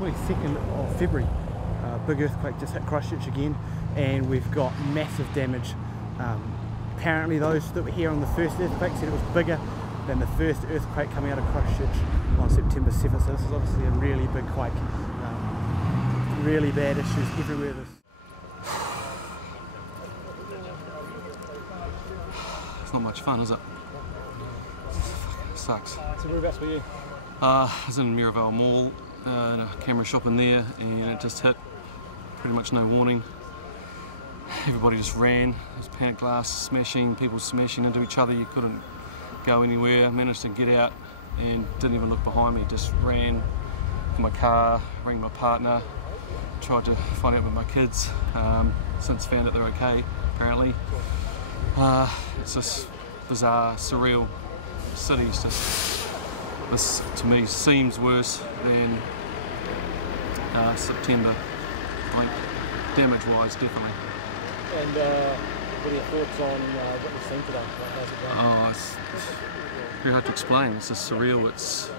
22nd of February, big earthquake just hit Christchurch again, and we've got massive damage. Apparently those that were here on the first earthquake said it was bigger than the first earthquake coming out of Christchurch on September 7th, so this is obviously a really big quake. Really bad issues everywhere. It's not much fun, is it? It sucks. So whereabouts were you? I was in Mirabelle Mall, in a camera shop in there, and it just hit. Pretty much no warning. Everybody just ran. There's panic glass smashing, people smashing into each other. You couldn't go anywhere. I managed to get out and didn't even look behind me. Just ran for my car, rang my partner, tried to find out with my kids. Since found out they're okay, apparently. It's just bizarre, surreal. The city's just, this to me seems worse than September, like damage wise, definitely. And what are your thoughts on what we've seen today? How's it going? Oh, it's very hard to explain. It's just surreal. It's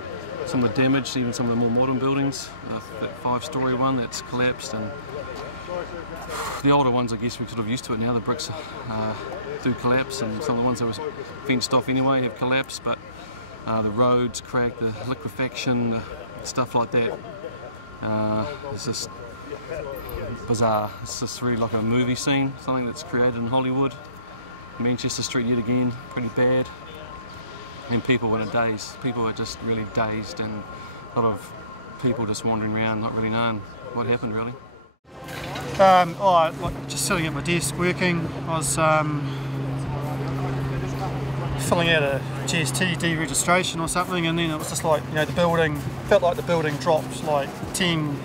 some of the damage, even some of the more modern buildings, that 5-storey one that's collapsed, and the older ones, I guess we're sort of used to it now. The bricks do collapse, and some of the ones that were fenced off anyway have collapsed, but the roads cracked, the liquefaction, stuff like that. It's just bizarre. It's just really like a movie scene, something that's created in Hollywood. Manchester Street yet again, pretty bad. And people were in a daze. People are just really dazed, and a lot of people just wandering around, not really knowing what happened really. Like just sitting at my desk working. I was filling out a GST deregistration or something, and then it was just like, you know, the building, felt like the building dropped like 10,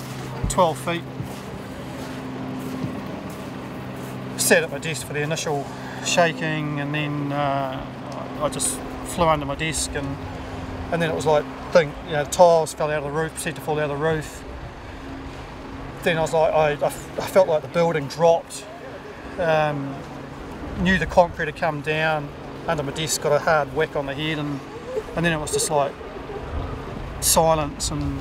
12 feet. Sat at my desk for the initial shaking, and then I just flew under my desk, and then it was like, the tiles fell out of the roof, said to fall out of the roof. Then I was like, I felt like the building dropped. Knew the concrete had come down under my desk, got a hard whack on the head, and then it was just like silence, and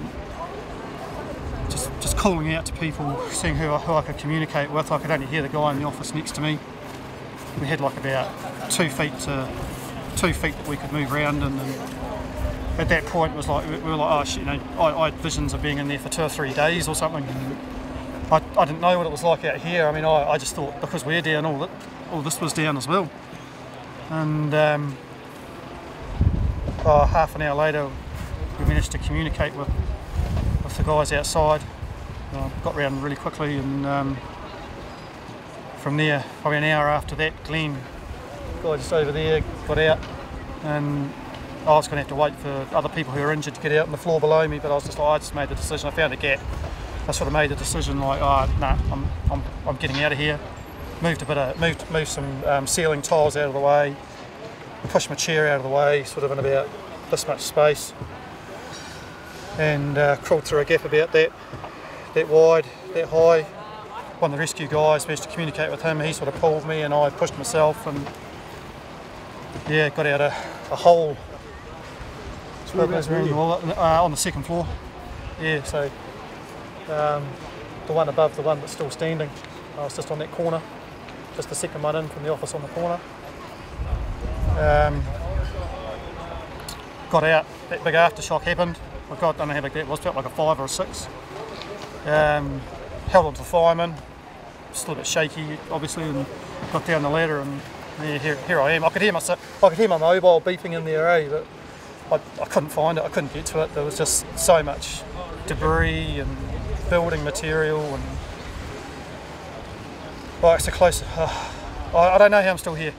just calling out to people, seeing who I could communicate with. I could only hear the guy in the office next to me. We had like about 2 feet that we could move around, and at that point it was like, we were like, oh shit, I had visions of being in there for 2 or 3 days or something. And I didn't know what it was like out here. I mean, I just thought because we're down, all this was down as well. And half an hour later, we managed to communicate with the guys outside. Got round really quickly, and from there, probably an hour after that, Glenn, the guy just over there, got out, and I was going to have to wait for other people who were injured to get out on the floor below me, but I just made the decision. I found a gap. I sort of made the decision like, nah, I'm getting out of here. Moved some ceiling tiles out of the way, pushed my chair out of the way, sort of in about this much space, and crawled through a gap about that wide, that high. One of the rescue guys managed to communicate with him. He sort of pulled me, and I pushed myself, and yeah, got out a hole. So whereabouts were you? On the second floor. Yeah, so the one above the one that's still standing. I was just on that corner, just the second one in from the office on the corner. Got out, that big aftershock happened. I don't know how big that was, felt like a 5 or a 6. Held on to the fireman, just a little bit shaky obviously, and got down the ladder, and yeah, here I am. I could hear my mobile beeping in there, but I couldn't find it, I couldn't get to it. There was just so much debris and building material, and it's so close. I don't know how I'm still here.